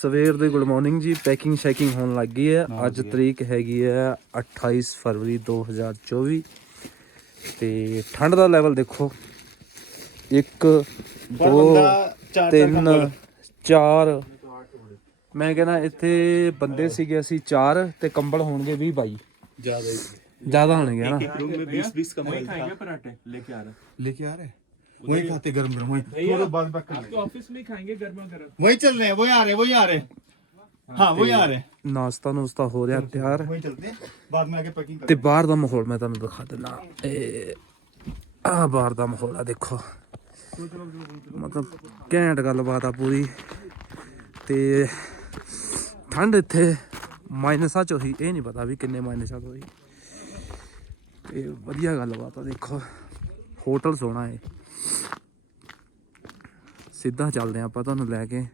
ਸਵੇਰ ਦੇ good morning ਜੀ ਪੈਕਿੰਗ ਸ਼ੈਕਿੰਗ ਹੋਣ ਲੱਗ ਗਈ ਹੈ। ਅੱਜ ਤਰੀਕ ਹੈਗੀ ਹੈ 28 ਫਰਵਰੀ 2024 ਤੇ ਠੰਡ ਦਾ ਲੈਵਲ ਦੇਖੋ। 1 2 3 4 ਮੈਂ ਕਹਿੰਦਾ ਇੱਥੇ ਬੰਦੇ ਸੀਗੇ ਅਸੀਂ 4 ਤੇ ਕੰਬਲ ਹੋਣਗੇ 20 22 ਜ਼ਿਆਦਾ ਹੀ। ਜ਼ਿਆਦਾ ਹੋਣਗੇ ਹਨਾ ਇੱਕ ਰੂਮ ਵਿੱਚ 20 20 ਕੰਬਲ ਖਾਏਗੇ ਪਰਾਟੇ ਲੈ ਕੇ ਆ ਰਹੇ। ਲੈ ਕੇ ਆ ਰਹੇ? वहीं खाते गरम गरम वहीं थोड़ा बाद में कर तो ऑफिस में ही खाएंगे गर्मा गर्म वहीं चल रहे हैं वहीं आ रहे वहीं आ रहे हाँ वहीं आ रहे हैं ਨਾਸਤਾ ਨੂਸਤਾ ਹੋ ਰਿਹਾ ਤਿਆਰ वहीं चलते हैं बाद में आके पैकिंग ਤੇ ਬਾਹਰ ਦਾ ਮਾਹੌਲ ਮੈਂ ਤੁਹਾਨੂੰ ਦਿਖਾ ਦਿੰਦਾ ਇਹ ਆ ਬਾਹਰ ਦਾ ਮਾਹੌਲ ਆ ਦੇਖੋ ਮਤਲਬ ਘੈਂਟ ਗੱਲਬਾਤ ਆ ਪੂਰੀ ਤੇ ਠੰਡ ਇੱਥੇ ਮਾਈਨਸਾਂ ਚ ਹੋਈ ਇਹ ਨਹੀਂ ਪਤਾ ਵੀ ਕਿੰਨੇ ਮਾਈਨਸਾਂ ਚ ਹੋਈ ਤੇ ਵਧੀਆ ਗੱਲਬਾਤ ਆ ਦੇਖੋ ਹੋਟਲ ਸੋਹਣਾ ਹੈ ਸਿੱਧਾ ਚੱਲਦੇ ਹਾਂ ਆਪਾਂ ਤੁਹਾਨੂੰ ਲੈ ਕੇ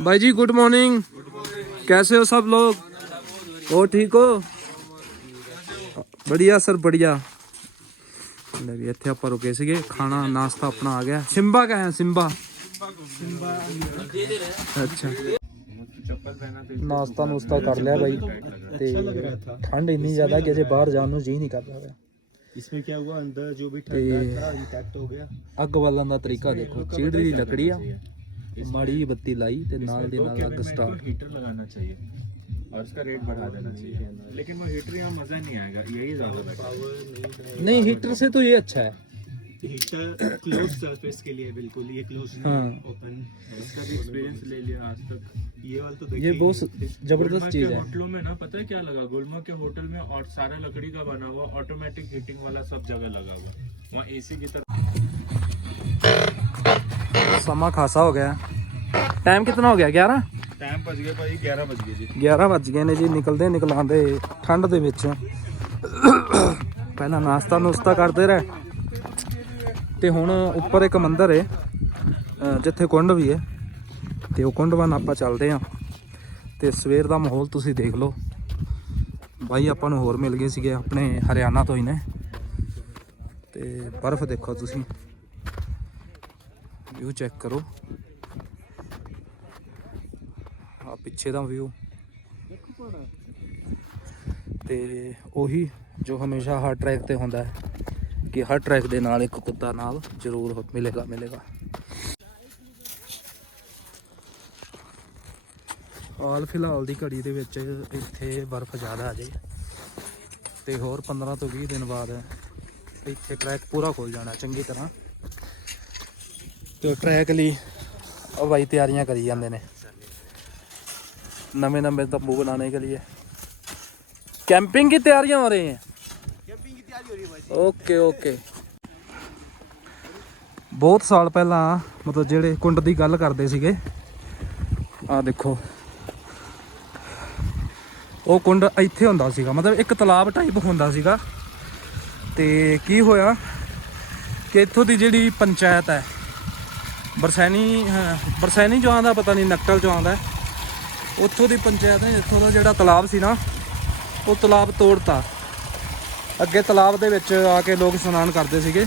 भाई जी गुड मॉर्निंग कैसे हो सब लोग हो ठीक हो बढ़िया सर बढ़िया ਲੈ ਵੀ ਇੱਥੇ ਆਪਾਂ ਰੁਕੇ ਸੀਗੇ ਖਾਣਾ ਨਾਸ਼ਤਾ ਆਪਣਾ ਆ ਗਿਆ ਸਿੰਬਾ ਕਾ ਹੈ ਸਿੰਬਾ ਅੱਛਾ ਨਾਸ਼ਤਾ ਨੂਸਤਾ ਕਰ ਲਿਆ ਬਾਈ ਤੇ ਠੰਡ ਇੰਨੀ ਜ਼ਿਆਦਾ ਕਿ ਅਜੇ ਬਾਹਰ ਜਾਣ ਨੂੰ ਜੀ ਨਹੀਂ ਕਰਦਾ ਪਿਆ इसमें क्या हुआ अंदर जो भी ਤੇ इंटैक्ट हो गया ਅੱਗ ਬਾਲਣ ਦਾ ਤਰੀਕਾ ਦੇਖੋ ਚੀੜੀ ਦੀ ਲੱਕੜੀ ਆ ਮਾੜੀ ਜਿਹੀ ਬੱਤੀ ਲਾਈ ਤੇ ਨਾਲ ਦੀ ਨਾਲ ਅੱਗ ਸਟਾਰਟ हीटर लगाना चाहिए और उसका रेट बढ़ा देना चाहिए लेकिन वो हीटर यहाँ मजा नहीं आएगा यही ज्यादा बेटर नहीं हीटर से तो ये अच्छा है हीटर क्लोज सरफेस के लिए बिल्कुल ये क्लोज हाँ ओपन इसका भी एक्सपीरियंस ले लिया आज तक ये वाला तो ये बहुत जबरदस्त चीज है होटलों में ना पता है क्या लगा गुलमर्ग के होटल में और सारा लकड़ी का बना हुआ ऑटोमेटिक हीटिंग वाला सब जगह लगा हुआ वहाँ एसी की तरह ਸਮਾਂ ਖਾਸਾ ਹੋ ਗਿਆ ਟਾਈਮ ਕਿੰਨਾ ਹੋ ਗਿਆ 11 टाइम बज गया भाई 11 बज गए जी 11 ਵੱਜ ਗਏ ਨੇ ਜੀ ਨਿਕਲਦੇ ਨਿਕਲਾਂਦੇ ਠੰਡ ਦੇ ਵਿੱਚ ਪਹਿਲਾਂ ਨਾਸ਼ਤਾ ਨੂਸਤਾ ਕਰਦੇ ਰਹੇ ਤੇ ਹੁਣ ਉੱਪਰ ਇੱਕ ਮੰਦਿਰ ਹੈ ਜਿੱਥੇ ਕੁੰਡ ਵੀ ਹੈ ਤੇ ਉਹ ਕੁੰਡ ਵੱਲ ਆਪਾਂ ਚੱਲਦੇ ਆਂ। ਤੇ ਸਵੇਰ ਦਾ ਮਾਹੌਲ ਤੁਸੀਂ ਦੇਖ ਲਓ। ਬਾਈ, ਆਪਾਂ ਨੂੰ ਹੋਰ ਮਿਲ ਗਏ ਸੀਗੇ ਆਪਣੇ ਹਰਿਆਣਾ ਤੋਂ ਹੀ ਨੇ। ਤੇ ਬਰਫ਼ ਦੇਖੋ ਤੁਸੀਂ। ਵਿਊ ਚੈੱਕ ਕਰੋ। ਆ ਪਿੱਛੇ ਦਾ ਵਿਊ ਤੇ ਉਹੀ ਜੋ ਹਮੇਸ਼ਾ ਹਰ ਟਰੈਕ ਤੇ ਹੁੰਦਾ ਹੈ। ਕਿ ਹਰ ਟਰੈਕ ਦੇ ਨਾਲ ਇੱਕ ਕੁੱਤਾ ਨਾਲ ਜ਼ਰੂਰ ਹੋ- ਮਿਲੇਗਾ ਮਿਲੇਗਾ ਹਾਲ ਫਿਲਹਾਲ ਦੀ ਘੜੀ ਦੇ ਵਿੱਚ ਇੱਥੇ ਬਰਫ਼ ਜ਼ਿਆਦਾ ਆ ਜੇ ਤੇ ਹੋਰ 15 ਤੋਂ 20 ਦਿਨ ਬਾਅਦ ਇੱਥੇ ਟਰੈਕ ਪੂਰਾ ਖੁੱਲ ਜਾਣਾ ਚੰਗੀ ਤਰ੍ਹਾਂ ਤੇ ਟਰੈਕ ਲਈ ਉਹ ਬਾਈ ਤਿਆਰੀਆਂ ਕਰੀ ਜਾਂਦੇ ਨੇ नवे नवे तंबू बनाने के लिए कैंपिंग की तैयारियां हो रही हैं Okay okay. ਬਹੁਤ ਸਾਲ ਪਹਿਲਾਂ ਮਤਲਬ ਜਿਹੜੇ ਕੁੰਡ ਦੀ ਗੱਲ ਕਰਦੇ ਸੀਗੇ ਆ ਦੇਖੋ। ਉਹ ਕੁੰਡ ਇੱਥੇ ਹੁੰਦਾ ਸੀਗਾ, ਮਤਲਬ ਇੱਕ ਤਲਾਬ ਟਾਈਪ ਹੁੰਦਾ ਸੀਗਾ। ਤੇ ਕੀ ਹੋਇਆ ਕਿ ਇੱਥੋਂ ਦੀ ਜਿਹੜੀ ਪੰਚਾਇਤ ਹੈ, ਬਰਸੈਨੀ ਬਰਸੈਨੀ ਚੋਂ ਆਉਂਦਾ ਪਤਾ ਨਹੀਂ, ਨਕਟਲ ਚੋਂ ਆਉਂਦਾ ਉੱਥੋਂ ਦੀ ਪੰਚਾਇਤ ਨੇ, ਇੱਥੋਂ ਦਾ ਜਿਹੜਾ ਤਲਾਬ ਸੀ ਨਾ, ਉਹ ਤਲਾਬ ਤੋੜਤਾ। ਅੱਗੇ ਤਲਾਬ ਦੇ ਵਿੱਚ ਆ ਕੇ ਲੋਕ ਇਸ਼ਨਾਨ ਕਰਦੇ ਸੀਗੇ।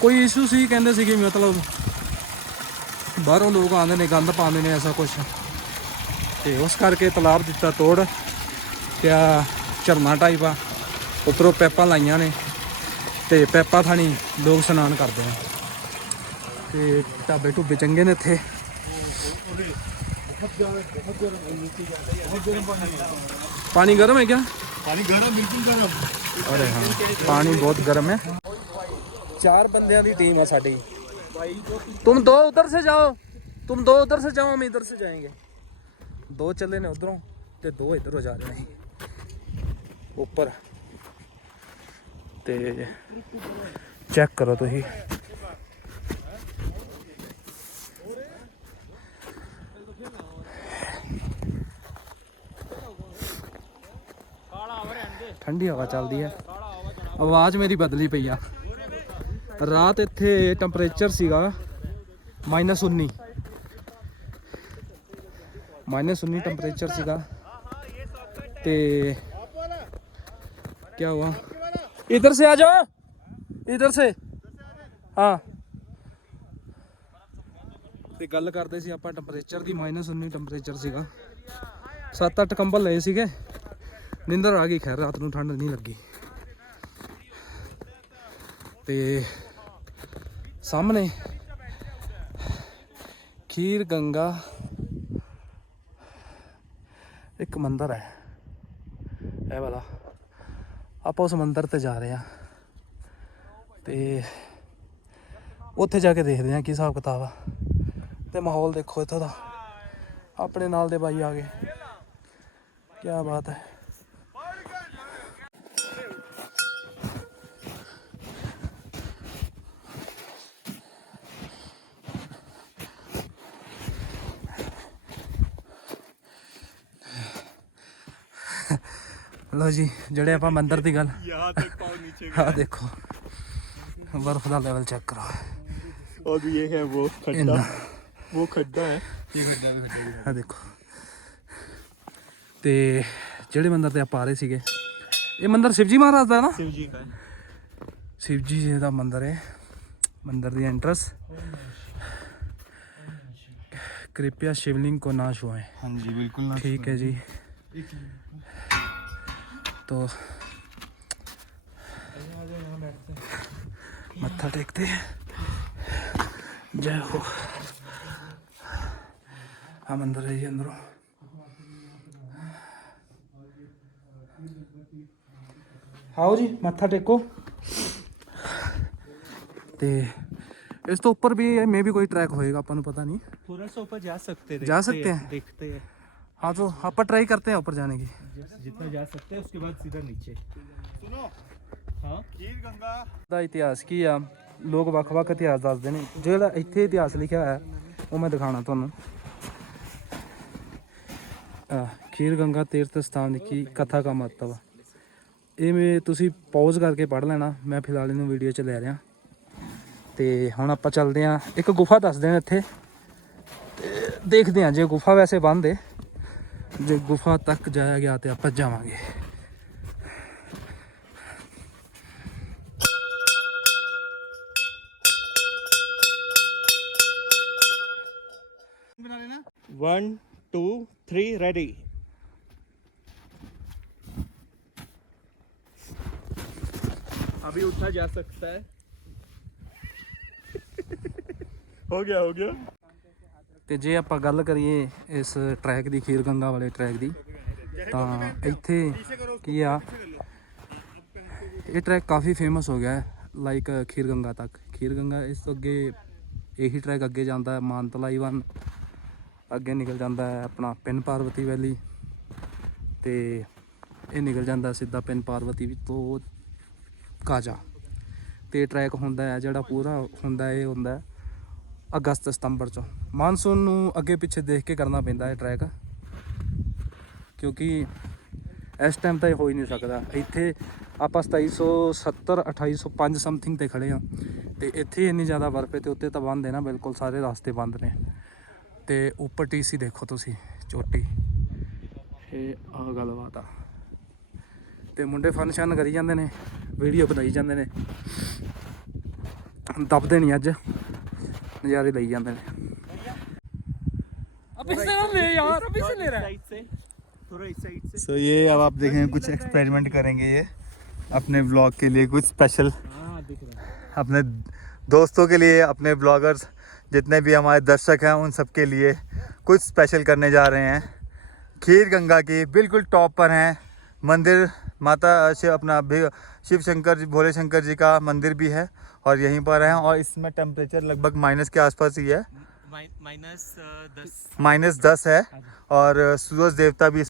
ਕੋਈ ਇਸ਼ੂ ਸੀ ਕਹਿੰਦੇ ਸੀਗੇ ਮਤਲਬ ਬਾਹਰੋਂ ਲੋਕ ਆਉਂਦੇ ਨੇ, ਗੰਦ ਪਾਉਂਦੇ ਨੇ, ਐਸਾ ਕੁਛ। ਤੇ ਉਸ ਕਰਕੇ ਤਲਾਬ ਦਿੱਤਾ ਤੋੜ ਤੇ ਆ ਝਰਨਾ ਟਾਈਪ ਆ ਉਤਰੋਂ ਪੈਪਾਂ ਲਾਈਆਂ ਨੇ ਤੇ ਪੈਪਾਂ ਥਾਣੀ ਲੋਕ ਇਸ਼ਨਾਨ ਕਰਦੇ ਨੇ। ਤੇ ਢਾਬੇ ਢੁੱਬੇ ਚੰਗੇ ਨੇ ਇੱਥੇ। ਪਾਣੀ ਗਰਮ ਹੈ ਕਿਆ? पानी गर्म बिल्कुल गर्म। अरे हाँ पानी बहुत गर्म है। चार बंदे अभी टीम है साड़ी। तुम दो उधर से जाओ। तुम दो उधर से जाओ हम इधर से जाएँगे। दो चले ने उधरों ते दो इधरों जा रहे हैं। ऊपर। ते चेक करो तो ही ਠੰਡੀ ਹਵਾ ਚੱਲਦੀ ਹੈ ਆਵਾਜ਼ ਮੇਰੀ ਬਦਲੀ ਪਈ ਆ ਰਾਤ ਇੱਥੇ ਟੈਂਪਰੇਚਰ ਸੀਗਾ -19 -19 ਟੈਂਪਰੇਚਰ ਸੀਗਾ ਤੇ क्या हुआ इधर से आ जाओ इधर से ਹਾਂ ਤੇ ਗੱਲ ਕਰਦੇ ਸੀ ਆਪਾਂ ਟੈਂਪਰੇਚਰ ਦੀ -19 ਟੈਂਪਰੇਚਰ ਸੀਗਾ 7-8 ਕੰਬਲ ਲਏ ਸੀਗੇ ਨਿੰਦਰ ਆ ਗਈ ਖੈਰ, ਰਾਤ ਨੂੰ ਠੰਡ ਨਹੀਂ ਲੱਗੀ। ਤੇ ਸਾਹਮਣੇ ਖੀਰ ਗੰਗਾ ਇੱਕ ਮੰਦਿਰ ਹੈ। ਇਹ ਵਾਲਾ। ਆਪਾਂ ਉਸ ਮੰਦਿਰ ਤੇ ਜਾ ਰਹੇ ਆ ਤੇ ਉੱਥੇ ਜਾ ਕੇ ਦੇਖਦੇ ਆ ਕੀ ਹਿਸਾਬ ਕਿਤਾਬ ਆ। ਤੇ ਮਾਹੌਲ ਦੇਖੋ ਇੱਥੋਂ ਦਾ। ਆਪਣੇ ਨਾਲ ਦੇ ਬਾਈ ਆ ਗਏ। ਕੀ ਬਾਤ ਹੈ। ਲੋ ਜੀ ਜਿਹੜੇ ਆਪਾਂ ਮੰਦਿਰ ਦੀ ਗੱਲ यहाँ तक पाँव नीचे ਆ ਦੇਖੋ ਬਰਫ਼ ਦਾ ਲੈਵਲ ਚੈੱਕ ਕਰੋ और ये है वो ਇੰਨਾ वो खड्डा है ਆ ਦੇਖੋ ਤੇ ਜਿਹੜੇ ਮੰਦਿਰ ਤੇ ਆਪਾਂ ਆ ਰਹੇ ਸੀਗੇ ਇਹ ਮੰਦਿਰ ਸ਼ਿਵਜੀ ਮਹਾਰਾਜ ਦਾ ਨਾ शिव जी का है ਸ਼ਿਵਜੀ ਜੀ ਦਾ ਮੰਦਿਰ ਹੈ ਮੰਦਿਰ ਦੀ ਐਂਟਰਸ कृपया शिवलिंग को ना छुएं हाँ जी बिल्कुल ना ठीक है जी तो मत्था टेकते हैं जय हो हम अंदर है जी अंदरों आओ जी मत्था टेको ਤੇ ਇਸ ਤੋਂ ਉੱਪਰ ਵੀ ਮੇ ਵੀ ਕੋਈ ਟਰੈਕ ਹੋਏਗਾ ਆਪਾਂ ਨੂੰ ਪਤਾ ਨਹੀਂ थोड़ा सा ऊपर जा सकते हैं जा देखते सकते हैं? देखते हैं हाँ तो आप ट्राई करते हैं ऊपर जाने की जितना जा सकते हैं उसके बाद सीधा नीचे सुनो हाँ खीर गंगा ਦਾ ਇਤਿਹਾਸ ਕੀ ਆ ਲੋਕ ਵੱਖ-ਵੱਖ ਇਤਿਹਾਸ ਦੱਸਦੇ ਨੇ ਜਿਹੜਾ ਇੱਥੇ ਇਤਿਹਾਸ ਲਿਖਿਆ ਹੋਇਆ ਉਹ ਮੈਂ ਦਿਖਾਣਾ ਤੁਹਾਨੂੰ ਆ ਖੀਰ ਗੰਗਾ ਤੀਰਥ ਸਥਾਨ ਦੀ ਕਥਾ ਦਾ ਮਹੱਤਵ ਇਹ ਮੈਂ ਤੁਸੀਂ ਪੌਜ਼ ਕਰਕੇ ਪੜ੍ਹ ਲੈਣਾ ਮੈਂ ਫਿਲਹਾਲ ਇਹਨੂੰ ਵੀਡੀਓ 'ਚ ਲੈ ਰਿਹਾ ਤੇ ਹੁਣ ਆਪਾਂ ਚੱਲਦੇ ਆ ਇੱਕ ਗੁਫਾ ਦੱਸਦੇ ਨੇ ਇੱਥੇ ਤੇ ਦੇਖਦੇ ਆ ਜੇ ਗੁਫਾ ਵੈਸੇ ਬੰਦ ਹੈ ਜੇ ਗੁਫਾ ਤੱਕ ਜਾਇਆ ਗਿਆ ਤੇ ਆਪਾਂ ਜਾਵਾਂਗੇ वन टू थ्री रेडी अभी उठा जा सकता है हो गया हो गया ਤੇ ਜੇ ਆਪਾਂ ਗੱਲ ਕਰੀਏ ਇਸ ਟਰੈਕ ਦੀ, ਖੀਰ ਗੰਗਾ ਵਾਲੇ ਟਰੈਕ ਦੀ, ਤਾਂ ਇੱਥੇ ਕੀ ਆ, ਇਹ ਟਰੈਕ ਕਾਫੀ ਫੇਮਸ ਹੋ ਗਿਆ ਹੈ ਲਾਈਕ ਖੀਰ ਗੰਗਾ ਤੱਕ। ਖੀਰ ਗੰਗਾ ਇਸ ਤੋਂ ਅੱਗੇ ਇਹੀ ਟਰੈਕ ਅੱਗੇ ਜਾਂਦਾ ਹੈ ਮਾਨਤਲਾਈ ਵਨ। ਅੱਗੇ ਨਿਕਲ ਜਾਂਦਾ ਹੈ ਆਪਣਾ ਪਿੰਨ ਪਾਰਵਤੀ ਵੈਲੀ ਤੇ ਇਹ ਨਿਕਲ ਜਾਂਦਾ ਸਿੱਧਾ ਪਿੰਨ ਪਾਰਵਤੀ ਵੀ ਤੋਂ ਕਾਜਾ। ਤੇ ਟਰੈਕ ਹੁੰਦਾ ਹੈ ਜਿਹੜਾ ਪੂਰਾ ਹੁੰਦਾ ਇਹ ਹੁੰਦਾ ਹੈ ਅਗਸਤ ਸਤੰਬਰ 'ਚੋਂ। ਮਾਨਸੂਨ ਨੂੰ ਅੱਗੇ ਪਿੱਛੇ ਦੇਖ ਕੇ ਕਰਨਾ ਪੈਂਦਾ ਹੈ ਟਰੈਕ ਕਿਉਂਕਿ ਇਸ ਟਾਈਮ ਤਾਂ ਇਹ ਹੋ ਹੀ ਨਹੀਂ ਸਕਦਾ। ਇੱਥੇ ਆਪਾਂ 2770 2805 ਸਮਥਿੰਗ ਤੇ ਖੜੇ ਆ ਤੇ ਇੱਥੇ ਹੀ ਇੰਨੀ ਜ਼ਿਆਦਾ ਬਰਫ਼ ਹੈ ਤੇ ਉੱਤੇ ਤਾਂ ਬੰਦ ਹੈ ਨਾ, ਬਿਲਕੁਲ ਸਾਰੇ ਰਸਤੇ ਬੰਦ ਨੇ। ਤੇ ਉੱਪਰ ਟੀਸੀ ਦੇਖੋ ਤੁਸੀਂ, ਚੋਟੀ। ਇਹ ਆ ਗੱਲਬਾਤ ਆ। ਤੇ ਮੁੰਡੇ ਫੰਕਸ਼ਨ ਕਰੀ ਜਾਂਦੇ ਨੇ ਵੀਡੀਓ ਬਣਾਈ ਜਾਂਦੇ ਨੇ। ਦੱਬਦੇ ਨਹੀਂ ਅੱਜ। नज़ारे ले जाते हैं। सो so, ये अब आप देखें कुछ एक्सपेरिमेंट करेंगे ये अपने ब्लॉग के लिए कुछ स्पेशल अपने दोस्तों के लिए अपने ब्लॉगर्स जितने भी हमारे दर्शक हैं उन सब के लिए कुछ स्पेशल करने जा रहे हैं। खीर गंगा की बिल्कुल टॉप पर हैं। मंदिर माता शिव अपना शिव शंकर जी भोले शंकर जी का मंदिर भी है। और यहीं पर है और इसमें टेम्परेचर लगभग माइनस के आसपास ही है माइनस दस माइनस दस है और सूरज देवता भी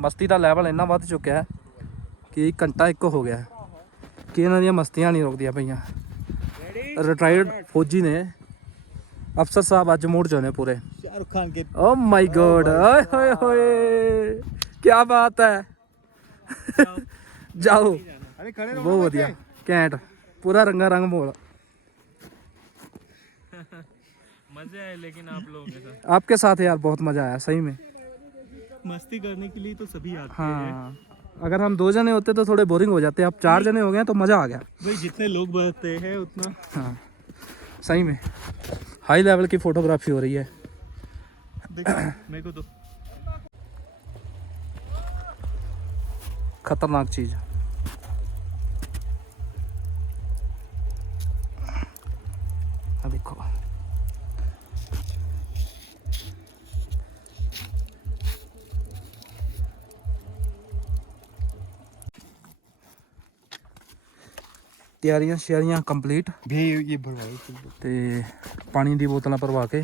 ਮਸਤੀ ਦਾ ਲੈਵਲ ਇੰਨਾ ਵੱਧ ਚੁੱਕਿਆ ਹੈ ਕਿ ਘੰਟਾ ਇੱਕ ਹੋ ਗਿਆ ਹੈ ਕਿ ਇਹਨਾਂ ਦੀਆਂ ਮਸਤੀਆਂ ਨਹੀਂ ਰੁਕਦੀਆਂ ਪਈਆਂ ਰਿਟਾਇਰਡ ਫੌਜੀ ਨੇ ਅਫਸਰ ਸਾਹਿਬ ਅੱਜ ਮੂਡ 'ਚ ਨੇ ਪੂਰੇ शाहरुख खान के ਓ ਮਾਈ ਗੋਡ ਓਏ ਹੋਏ ਹੋਏ ਕੀ ਬਾਤ ਹੈ ਜਾਓ अरे खड़े रहो ਬਹੁਤ ਵਧੀਆ ਘੈਂਟ ਪੂਰਾ ਰੰਗਾ ਰੰਗ ਮੋਲ मजे आए लेकिन आप लोगों के साथ आपके साथ यार बहुत मजा आया सही में मस्ती करने के लिए तो सभी आते हैं। हाँ। अगर हम दो जने होते तो थोड़े बोरिंग हो जाते। अब चार जने हो गए तो मज़ा आ गया। भाई जितने लोग बढ़ते हैं उतना। हाँ। सही में। हाई लेवल की फोटोग्राफी हो रही है। मेरे को खतरनाक चीज़। देखो। ਤਿਆਰੀਆਂ ਸ਼ਿਆਰੀਆਂ ਕੰਪਲੀਟ। ਵੀ ਇਹ ਭਰਵਾਈ ਤੇ ਪਾਣੀ ਦੀ ਬੋਤਲਾਂ ਭਰਵਾ ਕੇ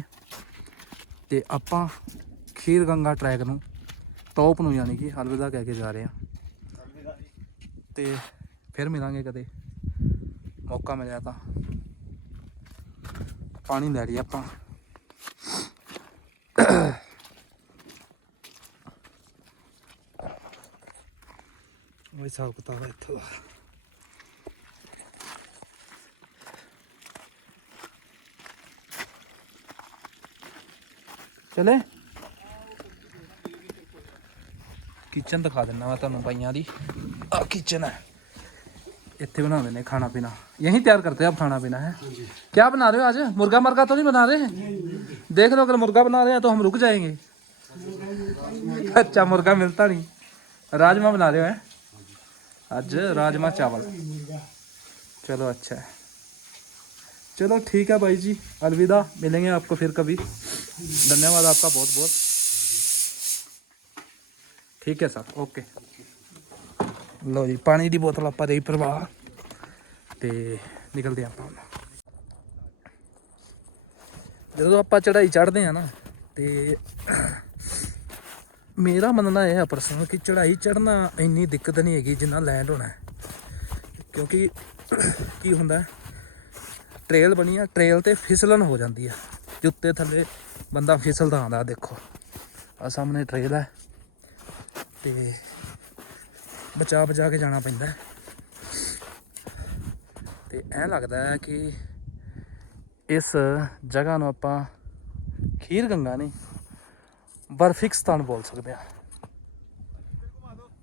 ਤੇ ਆਪਾਂ ਖੀਰ ਗੰਗਾ ਟਰੈਕ ਨੂੰ ਟੌਪ ਨੂੰ ਯਾਨੀ ਕਿ ਹਲਵਿਦਾ ਕਹਿ ਕੇ ਜਾ ਰਹੇ ਆ ਤੇ ਫਿਰ ਮਿਲਾਂਗੇ ਕਦੇ। ਮੌਕਾ ਮਿਲਿਆ ਤਾਂ। ਪਾਣੀ ਲੈ ਲਈ ਆਪਾਂ। ਉਹ ਹਿਸਾਬ ਕਿਤਾਬ ਇੱਥੋਂ ਦਾ। ਚਲੇ ਕਿਚਨ ਦਿਖਾ ਦਿੰਦਾ ਮੈਂ ਤੁਹਾਨੂੰ ਬਾਈਆਂ ਦੀ ਆ ਕਿਚਨ ਹੈ ਇੱਥੇ ਬਣਾਉਂਦੇ ਨੇ ਖਾਣਾ ਪੀਣਾ यहीं तैयार करते हैं आप खाना पीना है क्या बना रहे हो आज मुर्गा मरगा तो नहीं बना रहे देख लो अगर मुर्गा बना रहे हैं तो हम रुक जाएंगे अच्छा मुर्गा मिलता नहीं राजमा बना रहे हो हैं आज राजमा चावल चलो अच्छा है चलो ठीक है भाई जी अलविदा मिलेंगे आपको फिर कभी धन्यवाद आपका बहुत बहुत ठीक है सर ओके ਲੋ ਜੀ ਪਾਣੀ ਦੀ ਬੋਤਲ ਆਪਾਂ ਦੇ ਪ੍ਰਵਾਹ ਤੇ ਨਿਕਲਦੇ ਆਪਾਂ ਹੁਣ ਜਦੋਂ ਆਪਾਂ ਚੜਾਈ ਚੜਦੇ ਆ ਨਾ ਤੇ ਮੇਰਾ ਮੰਨਣਾ ਇਹ ਹੈ ਪਰਸਨਲ ਕਿ ਚੜਾਈ ਚੜਨਾ ਇੰਨੀ ਦਿੱਕਤ ਨਹੀਂ ਹੈਗੀ ਜਿੰਨਾ ਲੈਂਡ ਹੋਣਾ ਹੈ ਕਿਉਂਕਿ ਕੀ ਹੁੰਦਾ ਹੈ ਟ੍ਰੇਲ ਬਣੀ ਆ, ਟ੍ਰੇਲ ਤੇ ਫਿਸਲਣ ਹੋ ਜਾਂਦੀ ਆ। ਜੁੱਤੇ ਥੱਲੇ ਬੰਦਾ ਫਿਸਲਦਾ ਆਉਂਦਾ, ਦੇਖੋ। ਆ ਸਾਹਮਣੇ ਟ੍ਰੇਲ ਹੈ ਤੇ ਬਚਾ ਬਚਾ ਕੇ ਜਾਣਾ ਪੈਂਦਾ। ਹੈ। ਤੇ ਐਂ ਲੱਗਦਾ ਹੈ ਕਿ ਇਸ ਜਗ੍ਹਾ ਨੂੰ ਆਪਾਂ ਖੀਰ ਗੰਗਾ ਨਹੀਂ ਬਰਫਿਕਸਤਾਨ ਬੋਲ ਸਕਦੇ ਆ।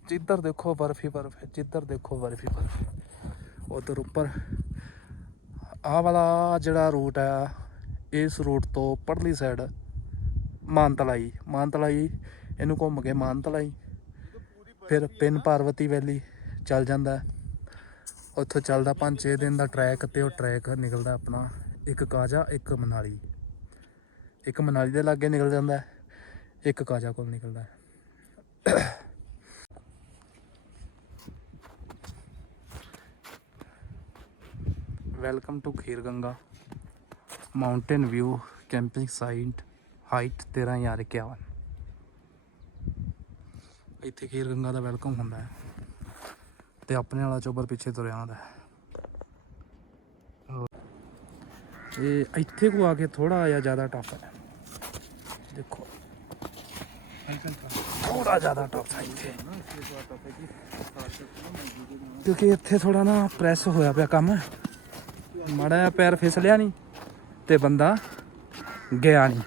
ਜਿੱਧਰ ਦੇਖੋ ਬਰਫ਼ੀ, ਬਰਫ, ਜਿੱਧਰ ਦੇਖੋ ਬਰਫ਼ੀ, ਬਰਫ। ਹੈ ਉਧਰ ਉੱਪਰ ਆਹ ਵਾਲਾ ਜਿਹੜਾ ਰੂਟ ਆ, ਇਸ ਰੂਟ ਤੋਂ ਪਰਲੀ ਸਾਈਡ ਮਾਨਤਲਾਈ ਮਾਨਤਲਾਈ ਇਹਨੂੰ ਘੁੰਮ ਕੇ ਮਾਨਤਲਾਈ, ਫਿਰ ਪਿੰਨ ਪਾਰਵਤੀ ਵੈਲੀ ਚੱਲ ਜਾਂਦਾ। ਉੱਥੋਂ ਚੱਲਦਾ ਪੰਜ ਛੇ ਦਿਨ ਦਾ ਟਰੈਕ ਤੇ ਉਹ ਟਰੈਕ ਨਿਕਲਦਾ ਆਪਣਾ ਇੱਕ ਕਾਜਾ, ਇੱਕ ਮਨਾਲੀ। ਇੱਕ ਮਨਾਲੀ ਦੇ ਲਾਗੇ ਨਿਕਲ ਜਾਂਦਾ, ਇੱਕ ਕਾਜਾ ਕੋਲ ਨਿਕਲਦਾ। ਹੈ welcome to Kheer Ganga mountain view camping site height 13051 ਇੱਥੇ ਖੀਰ ਗੰਗਾ ਦਾ ਵੈਲਕਮ ਹੁੰਦਾ ਹੈ ਤੇ ਆਪਣੇ ਵਾਲਾ ਚੋਬਰ ਪਿੱਛੇ ਤੁਰਿਆ ਆਉਂਦਾ ਹੈ ਇਹ ਇੱਥੇ ਕੋ ਆ ਕੇ ਥੋੜਾ ਜਿਹਾ ਜ਼ਿਆਦਾ ਟਫ ਹੈ ਦੇਖੋ ਥੋੜਾ ਜ਼ਿਆਦਾ ਟਫ ਹੈ ਇੱਥੇ ਕਿਉਂਕਿ ਇੱਥੇ ਥੋੜਾ ਨਾ ਪ੍ਰੈਸ ਹੋਇਆ ਪਿਆ ਕੰਮ ਮਾੜਾ ਜਿਹਾ ਪੈਰ ਫਿਸਲਿਆ ਨਹੀਂ ਤੇ ਬੰਦਾ ਗਿਆ ਨਹੀਂ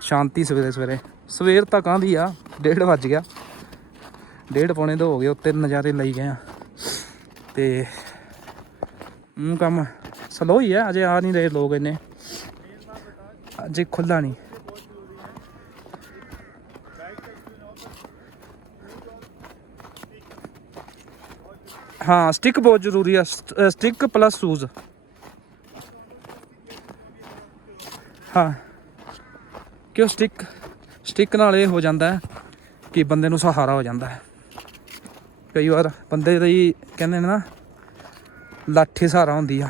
ਸ਼ਾਂਤੀ ਸਵੇਰੇ ਸਵੇਰੇ। ਸਵੇਰ ਤੱਕ ਆਂਦੀ ਆ, ਡੇਢ ਵੱਜ ਗਿਆ। ਡੇਢ ਪੌਣੇ ਦੋ ਹੋ ਗਏ, ਉੱਤੇ ਨਜ਼ਾਰੇ ਲਈ ਗਏ ਆ। ਤੇ ਉਹ ਕੰਮ ਸਲੋ ਹੀ ਆ ਅਜੇ ਆ ਨਹੀਂ ਰਹੇ ਲੋਕ ਇੰਨੇ। ਅਜੇ ਖੁੱਲਾ ਨਹੀਂ ਹਾਂ ਸਟਿਕ ਬਹੁਤ ਜ਼ਰੂਰੀ ਆ। ਸਟਿਕ ਪਲੱਸ ਸ਼ੂਜ਼ ਹਾਂ। ਕਿਉਂ ਸਟਿਕ ਸਟਿਕ ਨਾਲ ਇਹ ਹੋ ਜਾਂਦਾ ਹੈ ਕਿ ਬੰਦੇ ਨੂੰ ਸਹਾਰਾ ਹੋ ਜਾਂਦਾ ਹੈ। ਕਈ ਵਾਰ ਬੰਦੇ ਦੀ ਕਹਿੰਦੇ ਨੇ ਨਾ, ਲਾਠੀ ਸਹਾਰਾ ਹੁੰਦੀ ਆ।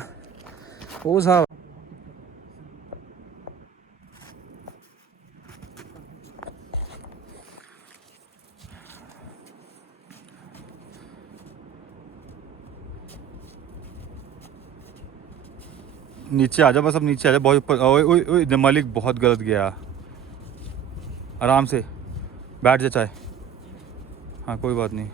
ਉਹ ਹਿਸਾਬ नीचे आ जा बस अब नीचे आ जा बहुत ऊपर ओए ओए ओए मलिक बहुत गलत गया आराम से बैठ जा चाहे हाँ कोई बात नहीं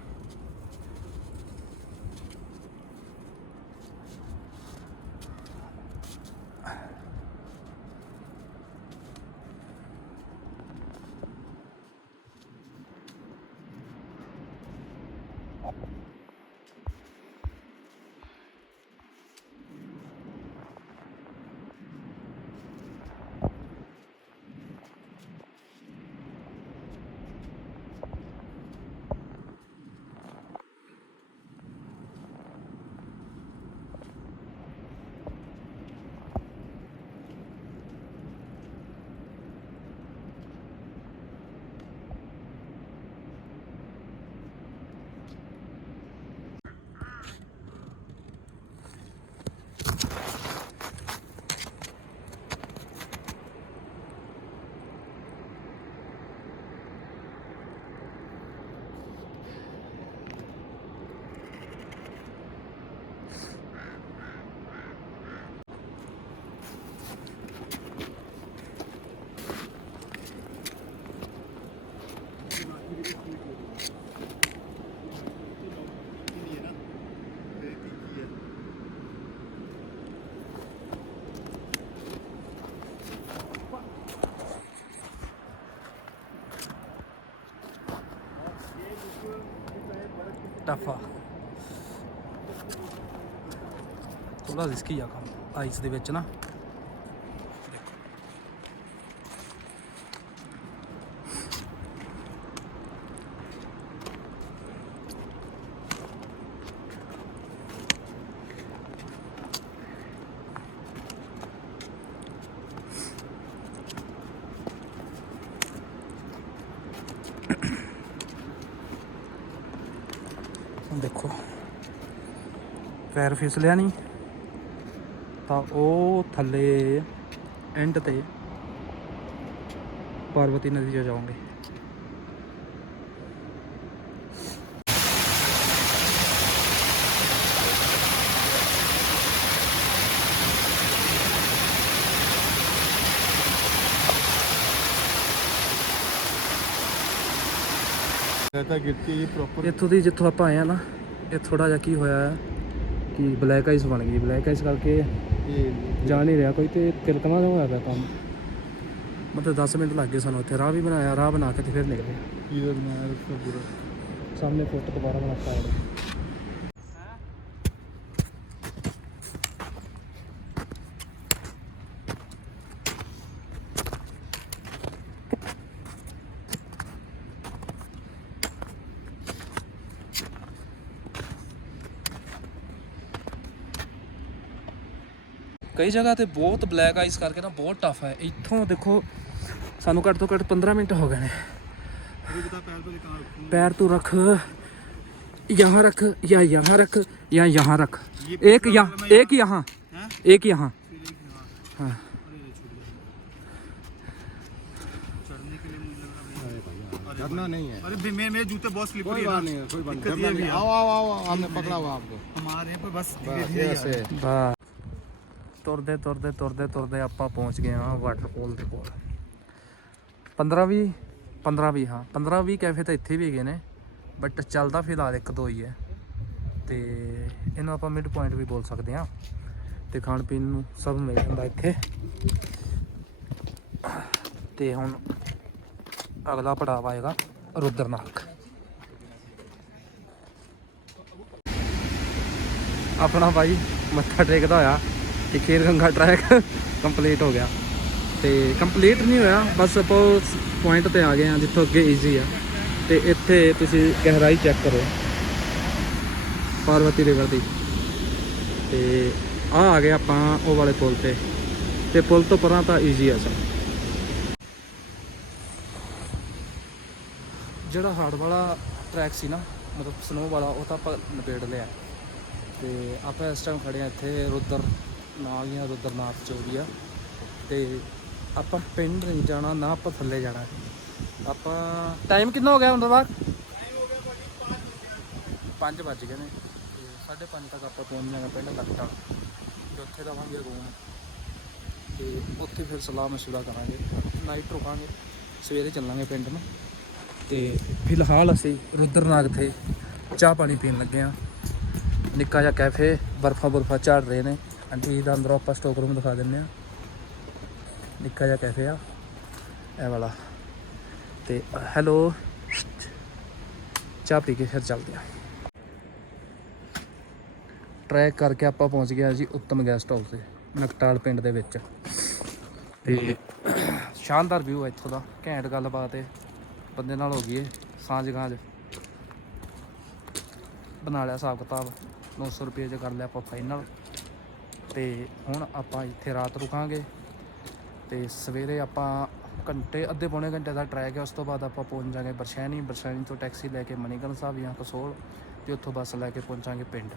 ਟਫਾ ਥੋੜਾ ਰਿਸਕੀ ਆ ਕੰਮ ਆਈਸ ਦੇ ਵਿੱਚ ਨਾ ਹੁਣ ਦੇਖੋ ਟਾਇਰ ਫਿਸਲਿਆ ਨਹੀਂ ਤਾਂ ਉਹ ਥੱਲੇ ਐਂਡ ਤੇ ਪਾਰਵਤੀ ਨਦੀ 'ਚ ਜਾਵਾਂਗੇ ਤਾਂ ਗਿਰਤੀ ਪ੍ਰੋਪਰ ਇੱਥੋਂ ਦੀ ਜਿੱਥੋਂ ਆਪਾਂ ਆਏ ਆ ਨਾ ਇਹ ਥੋੜਾ ਜਿਹਾ ਕੀ ਹੋਇਆ ਹੈ ਕਿ ਬਲੈਕ ਆਈਸ ਬਣ ਗਈ ਬਲੈਕ ਆਈਸ ਕਰਕੇ ਜਾ ਨਹੀਂ ਰਿਹਾ ਕੋਈ ਤੇ ਤਿਲਕਣਾ ਦਾ ਹੋਇਆ ਦਾ ਕੰਮ। ਮਤਲਬ 10 ਮਿੰਟ ਲੱਗ ਗਏ ਸਾਨੂੰ ਉੱਥੇ ਰਾਹ ਵੀ ਬਣਾਇਆ ਰਾਹ ਬਣਾ ਕੇ ਤੇ ਫਿਰ ਨਿਕਲੇ। ਸਾਹਮਣੇ ਫੋਟੋ ਦੁਬਾਰਾ ਬਣਾਤਾ ਹੈ ਕਈ ਜਗ੍ਹਾ ਤੇ ਬਹੁਤ ਬਲੈਕ ਆਈਸ ਕਰਕੇ ਨਾ ਬਹੁਤ ਟਫ ਹੈ ਇੱਥੋਂ ਦੇਖੋ ਸਾਨੂੰ ਘੱਟ ਤੋਂ ਘੱਟ 15 ਮਿੰਟ ਹੋ ਗਏ ਨੇ पैर तो रख यहाँ रख या यहाँ रख या यहाँ रख एक यहाँ एक यहाँ एक यहाँ हाँ करना नहीं है अरे मेरे मेरे जूते बहुत स्लिपरी कोई है बात ना। नहीं है कोई बात दिक्कत नहीं ये भी है। आओ आओ आओ आओ, हमने पकड़ा हुआ आपको हमारे यहाँ पे बस बस ਤੁਰਦੇ ਤੁਰਦੇ ਤੁਰਦੇ ਤੁਰਦੇ ਆਪਾਂ ਪਹੁੰਚ ਗਏ ਹਾਂ ਵਾਟਰਫਾਲ ਦੇ ਕੋਲ। 15 ਵੀ 15 ਵੀ ਹਾਂ 15 ਵੀ ਕੈਫੇ ਤਾਂ ਇੱਥੇ ਵੀ ਹੈਗੇ ਨੇ ਬਟ ਚੱਲਦਾ ਫਿਲਹਾਲ ਇੱਕ ਦੋ ਹੀ ਹੈ। ਤੇ ਇਹਨੂੰ ਆਪਾਂ ਮਿਡ ਪੁਆਇੰਟ ਵੀ ਬੋਲ ਸਕਦੇ ਹਾਂ ਤੇ ਖਾਣ ਪੀਣ ਨੂੰ ਸਭ ਮਿਲ ਜਾਂਦਾ ਇੱਥੇ। ਤੇ ਹੁਣ ਅਗਲਾ ਪੜਾਅ ਆਏਗਾ ਰੁਦਰਨਾਥ ਆਪਣਾ ਬਾਈ ਮੱਥਾ ਟੇਕਦਾ ਹੋਇਆ। ਕਿ ਖੇਰ ਗੰਗਾ ਟਰੈਕ ਕੰਪਲੀਟ ਹੋ ਗਿਆ। ਤੇ ਕੰਪਲੀਟ ਨਹੀਂ ਹੋਇਆ, ਬਸ ਆਪਾਂ ਉਸ ਪੁਆਇੰਟ ਤੇ ਆ ਗਏ ਆ ਜਿੱਥੋਂ ਅੱਗੇ ਈਜ਼ੀ ਆ। ਤੇ ਇੱਥੇ ਤੁਸੀਂ ਗਹਿਰਾਈ ਚੈੱਕ ਕਰੋ, ਪਾਰਵਤੀ ਰਿਵਰ ਦੀ। ਤੇ ਆ ਆ ਗਏ ਆਪਾਂ ਉਹ ਵਾਲੇ ਪੁਲ ਤੇ। ਤੇ ਪੁਲ ਤੋਂ ਪਰਾਂ ਤਾਂ ਈਜ਼ੀ ਆ ਸਭ। ਜਿਹੜਾ ਹਾਰਡ ਵਾਲਾ ਟਰੈਕ ਸੀ ਨਾ, ਮਤਲਬ ਸਨੋ ਵਾਲਾ, ਉਹ ਤਾਂ ਆਪਾਂ ਨਿਬੇੜ ਲਿਆ। ਤੇ ਆਪਾਂ ਇਸ ਟਾਈਮ ਖੜੇ ਆ ਇੱਥੇ ਰੁਦਰ ਨਾਲ ਹੀ ਆ ਰੁਦਰਨਾਥ ਚੌਰੀਆ ਤੇ ਆਪਾਂ ਪਿੰਡ ਨਹੀਂ ਜਾਣਾ, ਨਾ ਆਪਾਂ ਥੱਲੇ ਜਾਣਾ। ਆਪਾਂ ਟਾਈਮ ਕਿੰਨਾ ਹੋ ਗਿਆ ਹੁਣ ਬਾਅਦ ਪੰਜ ਵੱਜ ਗਏ ਨੇ। ਤੇ 5:30 ਤੱਕ ਆਪਾਂ ਪਹੁੰਚ ਜਾਣਾ ਪਿੰਡ ਲੱਕਟਾ ਤੇ ਉੱਥੇ ਰਵਾਂਗੇ ਰੂਮ। ਤੇ ਉੱਥੇ ਫਿਰ ਸਲਾਹ ਮਸ਼ਵਰਾ ਕਰਾਂਗੇ। ਨਾਈਟ ਰੁਕਾਂਗੇ। ਸਵੇਰੇ ਚੱਲਾਂਗੇ ਪਿੰਡ ਨੂੰ। ਤੇ ਫਿਲਹਾਲ ਅਸੀਂ ਰੁਦਰਨਾਗ ਤੇ ਚਾਹ ਪਾਣੀ ਪੀਣ ਲੱਗੇ ਆ। ਨਿੱਕਾ ਜਿਹਾ ਕੈਫੇ ਬਰਫਾਂ ਬਰਫਾਂ ਝਾੜ ਰਹੇ ਨੇ। ਹਾਂਜੀ, ਇਹਦਾ ਅੰਦਰੋਂ ਆਪਾਂ ਸਟੋਕ ਰੂਮ ਦਿਖਾ ਦਿੰਨੇ ਆ ਨਿੱਕਾ ਜਿਹਾ ਕੈਫੇ ਆ। ਇਹ ਵਾਲਾ। ਤੇ ਹੈਲੋ ਚਾਹ ਪੀ ਕੇ ਫਿਰ ਚੱਲਦੇ ਆ ਟਰੈਕ ਕਰਕੇ ਆਪਾਂ ਪਹੁੰਚ ਗਏ ਜੀ ਉੱਤਮ ਗੈਸਟ ਹਾਊਸ ਤੇ, ਨਕਟਾਲ ਪਿੰਡ ਦੇ ਵਿੱਚ। ਤੇ ਸ਼ਾਨਦਾਰ ਵਿਊ ਹੈ ਇੱਥੋਂ ਦਾ। ਘੈਂਟ ਗੱਲਬਾਤ ਹੈ ਬੰਦੇ ਨਾਲ ਹੋ ਗਈ ਏ, ਸਾਂਝ ਗਾਂਝ। ਬਣਾ ਲਿਆ ਹਿਸਾਬ ਕਿਤਾਬ। 900 ਰੁਪਏ ਚ ਕਰ ਲਿਆ ਆਪਾਂ ਫਾਈਨਲ ਤੇ ਹੁਣ ਆਪਾਂ ਇੱਥੇ ਰਾਤ ਰੁਕਾਂਗੇ ਤੇ ਸਵੇਰੇ ਆਪਾਂ ਘੰਟੇ, ਅੱਧੇ ਪੌਣੇ ਘੰਟੇ ਦਾ ਟਰੈਕ ਹੈ, ਉਸ ਤੋਂ ਬਾਅਦ ਆਪਾਂ ਪਹੁੰਚ ਜਾਵਾਂਗੇ ਬਰਸ਼ੈਨੀ ਬਰਸ਼ੈਨੀ ਤੋਂ ਟੈਕਸੀ ਲੈ ਕੇ ਮਨੀਗਨ ਸਾਹਿਬ ਜਾਂ ਕਸੋਲ ਤੇ ਉੱਥੋਂ ਬੱਸ ਲੈ ਕੇ ਪਹੁੰਚਾਂਗੇ ਪਿੰਡ।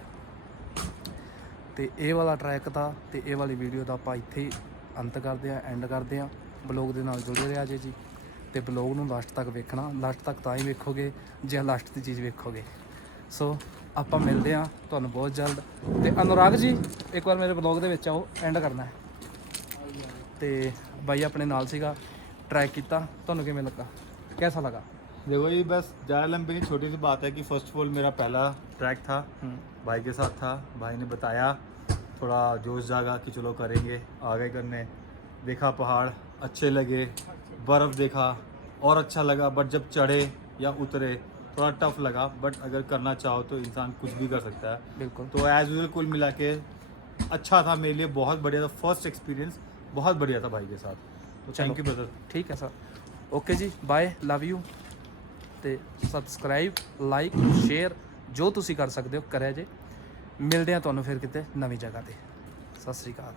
ਤੇ ਇਹ ਵਾਲਾ ਟਰੈਕ ਦਾ ਤੇ ਇਹ ਵਾਲੀ ਵੀਡੀਓ ਦਾ ਆਪਾਂ ਇੱਥੇ ਹੀ ਅੰਤ ਕਰਦੇ ਆ ਐਂਡ ਕਰਦੇ ਆ ਬਲੌਗ ਦੇ ਨਾਲ ਜੁੜੇ ਰਿਹਾ ਜੇ ਜੀ। ਤੇ ਬਲੌਗ ਨੂੰ ਲਾਸਟ ਤੱਕ ਵੇਖਣਾ। ਲਾਸਟ ਤੱਕ ਤਾਂ ਹੀ ਵੇਖੋਗੇ, ਜੇ ਲਾਸਟ ਦੀ ਚੀਜ਼ ਵੇਖੋਗੇ। ਸੋ ਆਪਾਂ ਮਿਲਦੇ ਆ ਤੁਹਾਨੂੰ ਬਹੁਤ ਜਲਦ ਤੇ ਅਨੁਰਾਗ ਜੀ ਇੱਕ ਵਾਰ ਮੇਰੇ ਬਲੌਗ ਦੇ ਵਿੱਚ ਆਓ ਐਂਡ ਕਰਨਾ ਹੈ ਤੇ ਬਾਈ ਆਪਣੇ ਨਾਲ ਸੀਗਾ ਟਰੈਕ ਕੀਤਾ ਤੁਹਾਨੂੰ ਕਿਵੇਂ ਲੱਗਾ ਕਿਹਦਾ ਲੱਗਾ देखो ये बस ज़्यादा लंबी नहीं छोटी सी बात है कि फर्स्ट ऑफ ऑल मेरा पहला ट्रैक था हम्म, भाई के साथ था भाई ने बताया थोड़ा जोश जागा कि चलो करेंगे आगे करने देखा पहाड़ अच्छे लगे बर्फ़ देखा और अच्छा लगा बट जब चढ़े या उतरे थोड़ा टफ लगा बट अगर करना चाहो तो इंसान कुछ भी कर सकता है ਬਿਲਕੁਲ तो एज यूजल कुल मिला के अच्छा था मेरे लिए बहुत बढ़िया था फर्स्ट एक्सपीरियंस बहुत बढ़िया था भाई के साथ तो थैंक यू ब्रदर ਠੀਕ ਹੈ ਸਰ ਓਕੇ ਜੀ ਬਾਏ ਲਵ ਯੂ ਤੇ ਸਬਸਕ੍ਰਾਈਬ ਲਾਈਕ ਸ਼ੇਅਰ ਜੋ ਤੁਸੀਂ ਕਰ ਸਕਦੇ ਹੋ ਕਰਿਆ ਜੇ ਮਿਲਦੇ ਆ ਤੁਹਾਨੂੰ ਫਿਰ ਕਿਤੇ ਨਵੀਂ ਜਗ੍ਹਾ ਤੇ ਸਤਿ ਸ੍ਰੀ ਅਕਾਲ